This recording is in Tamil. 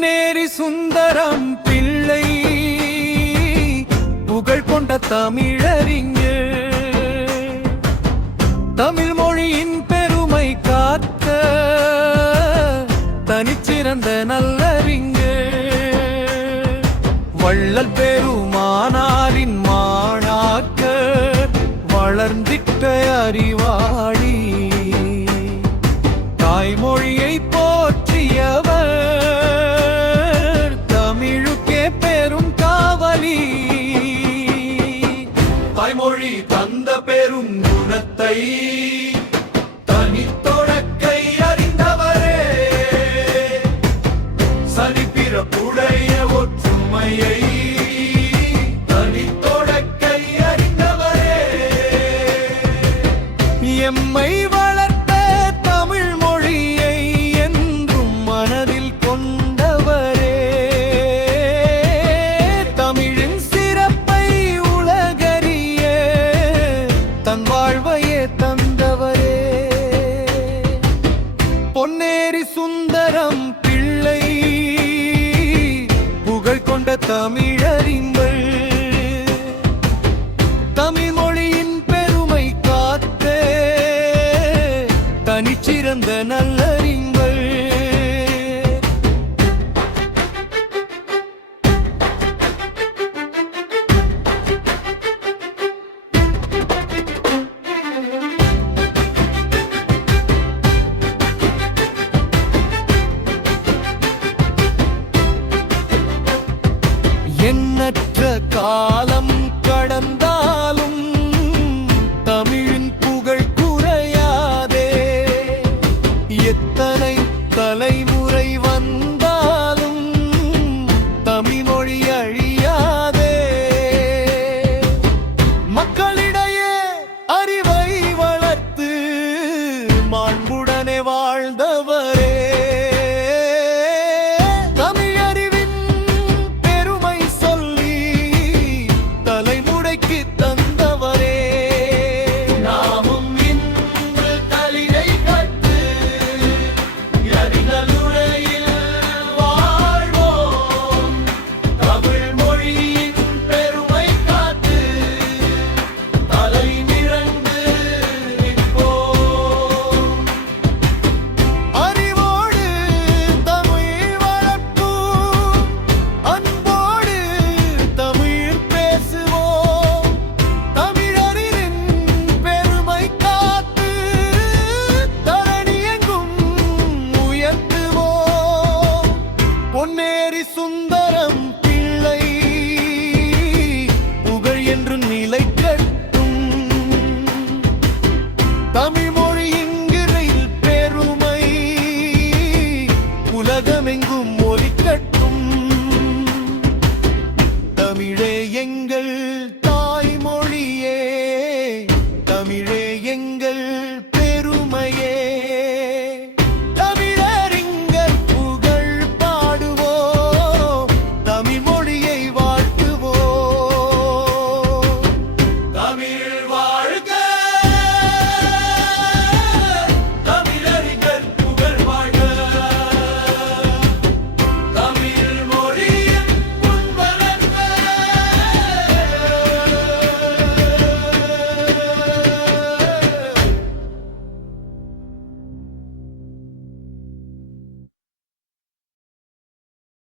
பொன்னேரி சுந்தரம் பிள்ளை புகழ் கொண்ட தமிழறிஞர், தமிழ் மொழியின் பெருமை காத்த தனிச்சிறந்த நல்லறிஞர், வள்ளல் பெருமானாரின் மாணாக்கர் வளர்ந்திட்ட அறிவாளி, தாய்மொழியை போற்றியவர் தமிழுக்கே பெரும் காவலி, தாய்மொழி தந்த பெரும் குணத்தை தனித்தொடக்கை அறிந்தவரே, சரிப்பிறப்புடைய ஒற்றுமையை தனித்தொடக்கை அறிந்தவரே, எம்மை வளர்த்த தமிழ் மொழியை என்றும் மனதில் கொண்டவரே, தமிழின் சிறப்பை உலகறிய தன் வாழ்வையே தந்தவரே, பொன்னேரி சுந்தரம் பிள்ளை புகழ் கொண்ட தமிழறிஞர், தமிழ் மொழியின் பெருமை காத்த தனிச்சிறந்த நல்லறிஞர். எண்ணற்ற காலம் கடந்தாலும் தமிழின் புகழ் குறையாதே, எத்தனை தலைமுறை வந்தாலும் தமிழ் மொழி அழியாதே, மக்களிடையே அறிவை வளர்த்து மாண்புடனே வாழ்ந்தவரே, தந்தவரே, நாமும் இன்று தலையை கட்டு அறிதலுரையில் வாழ்வோம், தமிழ் மொழியின் பெருமை காத்து தலை நிறந்து நிற்போம், அறிவோடு தமிழ் வளர்ப்போம், அன்போடு தமிழ் பேசுவோம், பொன்னேரி சுந்தரம் பிள்ளை புகழ் என்று